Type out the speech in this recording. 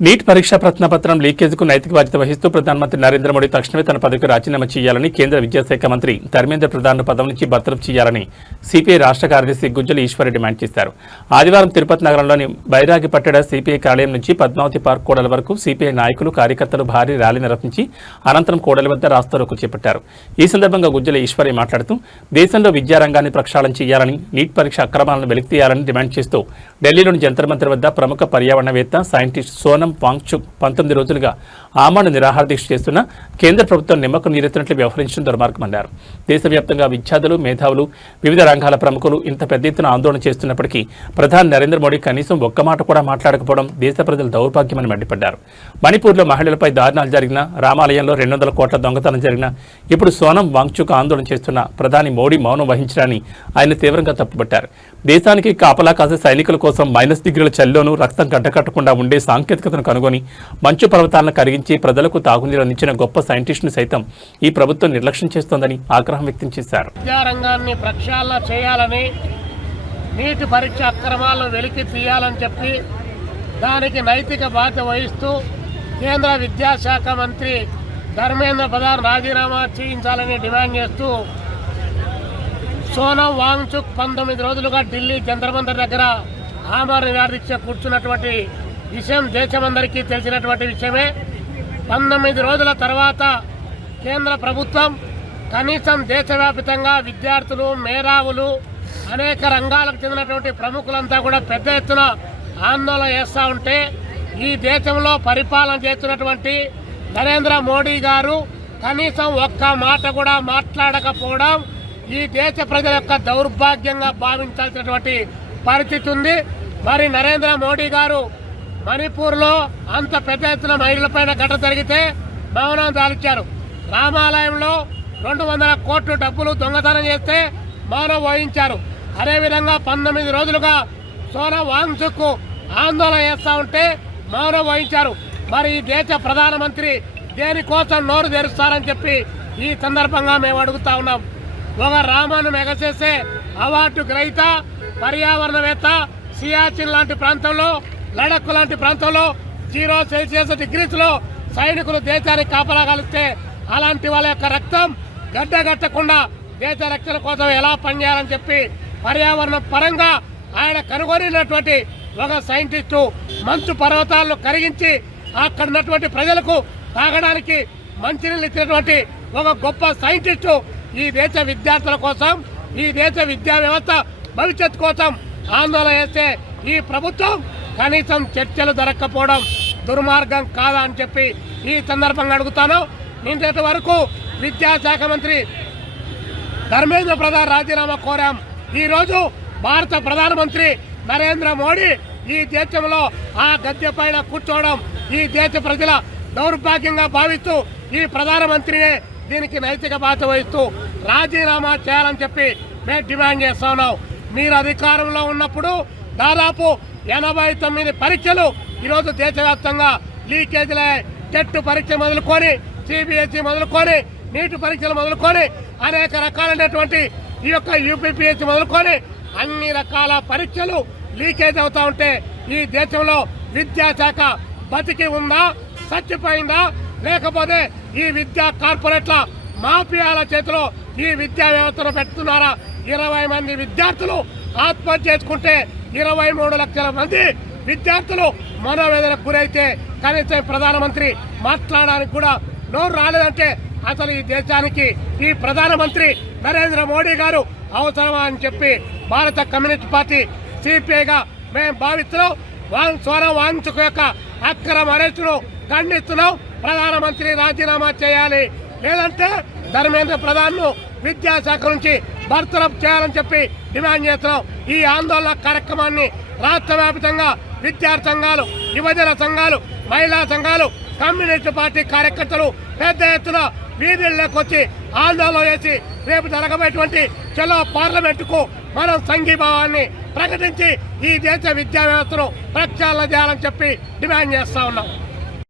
Neat పరీక్షా ప్రశ్నపత్రం లీకేజ్కు నైతిక బాధ్యత వహిస్తూ ప్రధానమంత్రి నరేంద్ర మోడీ తక్షణమే తన పదవికి రాజీనామా చేయాలని కేంద్ర విద్యాశాఖ మంత్రి ధర్మేంద్ర ప్రధాన్ను పదవి నుంచి బర్తరఫ్ చేయాలని సిపిఐ రాష్ట్ర కార్యదర్శి గుజ్జల ఈశ్వర్ డిమాండ్ చేశారు. ఆదివారం తిరుపతి నగరంలోని బైరాగిపట్టెడ సిపిఐ కార్యాలయం నుంచి పద్మావతి పార్క్ కూడలి వరకు సిపిఐ నాయకులు కార్యకర్తలు భారీ ర్యాలీ నిర్వహించి అనంతరం కూడలి వద్ద రాస్తారోకో చేపట్టారు. ఈ సందర్భంగా గుజ్జల ఈశ్వర్ మాట్లాడుతూ దేశంలో విద్యారంగాన్ని ప్రక్షాళన చేయాలని, నీట్ పరీక్ష అక్రమాలను వెలికితీయాలని డిమాండ్ చేస్తూ ఢిల్లీలోని జంతర్ మంతర్ వద్ద ప్రముఖ పర్యావరణవేత్త సైంటిస్ట్ సోనం వాంగ్చుక్ 19 రోజులుగా ఆమరణ నిరాహార దీక్ష చేస్తున్న కేంద్ర ప్రభుత్వం నిమ్మకం నీరెత్తినట్లు వ్యవహరించడం దుర్మార్గమన్నారు. దేశవ్యాప్తంగా విద్యార్థులు, మేధావులు, వివిధ రంగాల ప్రముఖులు ఇంత పెద్ద ఎత్తున ఆందోళన చేస్తున్నప్పటికీ ప్రధాని నరేంద్ర మోడీ కనీసం ఒక్క మాట కూడా మాట్లాడకపోవడం దేశ ప్రజల దౌర్భాగ్యమని మండిపడ్డారు. మణిపూర్లో మహిళలపై దారుణాలు జరిగిన, రామాలయంలో 200 కోట్ల దొంగతనం జరిగిన, ఇప్పుడు సోనం వాంగ్చుక్ ఆందోళన చేస్తున్న ప్రధాని మోడీ మౌనం వహించడాన్ని ఆయన తీవ్రంగా తప్పుపట్టారు. దేశానికి కాపలా కాసే సైనికుల కోసం -డిగ్రీల చలిలోనూ రక్తం గడ్డకట్టకుండా ఉండే సాంకేతికతను కనుగొని మంచు పర్వతాలను కరిగించి ప్రజలకు తాగునీరు అందించిన గొప్ప సైంటిస్టును సైతం ఈ ప్రభుత్వం నిర్లక్ష్యం చేస్తోందని ఆగ్రహం వ్యక్తం చేశారు. విద్యారంగాన్ని ప్రక్షాళన చేయాలని, నీటి పరీక్ష అక్రమాలను వెలికి తీయాలని చెప్పి దానికి నైతిక బాధ్యత వహిస్తూ కేంద్ర విద్యాశాఖ మంత్రి ధర్మేంద్ర ప్రధాన్ రాజీనామా చేయించాలని డిమాండ్ చేస్తూ సోనం వాంగ్చుక్ 19 రోజులుగా ఢిల్లీ జంతర్ మంతర్ దగ్గర ఆమరణ నిరాహార దీక్ష కూర్చున్నటువంటి విషయం దేశమందరికీ తెలిసినటువంటి విషయమే. 19 రోజుల తర్వాత కేంద్ర ప్రభుత్వం కనీసం దేశవ్యాప్తంగా విద్యార్థులు, మేధావులు, అనేక రంగాలకు చెందినటువంటి ప్రముఖులంతా కూడా పెద్ద ఎత్తున ఆందోళన చేస్తూ ఉంటే ఈ దేశంలో పరిపాలన చేస్తున్నటువంటి నరేంద్ర మోడీ గారు కనీసం ఒక్క మాట కూడా మాట్లాడకపోవడం ఈ దేశ ప్రజల యొక్క దౌర్భాగ్యంగా భావించాల్సినటువంటి పరిస్థితి ఉంది. మరి నరేంద్ర మోడీ గారు మణిపూర్లో అంత పెద్ద ఎత్తున మహిళలపైన ఘటన జరిగితే మౌనం దాల్చారు. రామాలయంలో 200 కోట్ల డబ్బులు దొంగతనం చేస్తే మౌనం వహించారు. అదేవిధంగా 19 రోజులుగా సోనం వాంగ్చుక్ ఆందోళన చేస్తూ ఉంటే మౌనం వహించారు. మరి ఈ దేశ ప్రధానమంత్రి దేనికోసం నోరు తెరుస్తారని చెప్పి ఈ సందర్భంగా మేము అడుగుతా ఉన్నాం. ఒక రామాను మెగసేసే అవార్డు గ్రహీత, పర్యావరణవేత్త, సియాచిన్ లాంటి ప్రాంతంలో, లడక్ లాంటి ప్రాంతంలో 0°C సైనికులు దేశానికి కాపలా కాలిస్తే అలాంటి వాళ్ళ యొక్క రక్తం గడ్డగట్టకుండా దేశ రక్షణ కోసం ఎలా పనిచేయాలని చెప్పి పర్యావరణం పరంగా ఆయన కనుగొనినటువంటి ఒక సైంటిస్టు మంచు పర్వతాలను కరిగించి అక్కడ ఉన్నటువంటి ప్రజలకు తాగడానికి మంచినీళ్ళు ఇచ్చినటువంటి ఒక గొప్ప సైంటిస్టు ఈ దేశ విద్యార్థుల కోసం, ఈ దేశ విద్యా వ్యవస్థ భవిష్యత్తు కోసం ఆందోళన చేస్తే ఈ ప్రభుత్వం కనీసం చర్చలు జరగకపోవడం దుర్మార్గం కాదా అని చెప్పి ఈ సందర్భంగా అడుగుతాను. నిన్నటి వరకు విద్యాశాఖ మంత్రి ధర్మేంద్ర ప్రధాన్ రాజీనామా కోరాం. ఈరోజు భారత ప్రధానమంత్రి నరేంద్ర మోడీ ఈ దేశంలో ఆ గద్దె పైన కూర్చోవడం ఈ దేశ ప్రజల దౌర్భాగ్యంగా భావిస్తూ ఈ ప్రధానమంత్రినే దీనికి నైతిక బాధ్యత వహిస్తూ రాజీనామా చేయాలని చెప్పి మేము డిమాండ్ చేస్తా ఉన్నాం. మీరు అధికారంలో ఉన్నప్పుడు దాదాపు 89 పరీక్షలు ఈరోజు దేశవ్యాప్తంగా లీకేజీలే. టెట్ పరీక్ష మొదలుకొని, సిబిఎస్ఈ మొదలుకొని, నీటి పరీక్షలు మొదలుకొని, అనేక రకాలైనటువంటి ఈ యొక్క యూపీపీఎస్సీ మొదలుకొని అన్ని రకాల పరీక్షలు లీకేజ్ అవుతూ ఉంటే ఈ దేశంలో విద్యాశాఖ బతికి ఉందా, చచ్చిపోయిందా, లేకపోతే ఈ విద్యా కార్పొరేట్ల మాఫియాల చేతిలో ఈ విద్యా వ్యవస్థను పెడుతున్నారా? 20 మంది విద్యార్థులు ఆత్మహత్య చేసుకుంటే 23 లక్షల మంది విద్యార్థులు మనోవేదనకు గురైతే కనీసం ప్రధానమంత్రి మాట్లాడడానికి కూడా నోరు రాలేదంటే అసలు ఈ దేశానికి ఈ ప్రధానమంత్రి నరేంద్ర మోడీ గారు అవసరమా అని చెప్పి భారత కమ్యూనిస్ట్ పార్టీ సిపిఐగా మేము భావిస్తున్నాం. సోనం వాంగ్చుక్ యొక్క అక్రమ అరెస్టును ఖండిస్తున్నాం. ప్రధానమంత్రి రాజీనామా చేయాలి, లేదంటే ధర్మేంద్ర ప్రధాన్ను విద్యాశాఖ నుంచి బర్తరఫ్ చేయాలని చెప్పి డిమాండ్ చేస్తున్నాం. ఈ ఆందోళన కార్యక్రమాన్ని రాష్ట్ర వ్యాప్తంగా విద్యార్థి సంఘాలు, యువజన సంఘాలు, మహిళా సంఘాలు, కమ్యూనిస్టు పార్టీ కార్యకర్తలు పెద్ద ఎత్తున వీధుల్లోకి వచ్చి ఆందోళన చేసి రేపు జరగబోయేటువంటి చలో పార్లమెంటుకు మనం సంఘీభావాన్ని ప్రకటించి ఈ దేశ విద్యా వ్యవస్థను ప్రక్షాళన చేయాలని చెప్పి డిమాండ్ చేస్తా ఉన్నాం.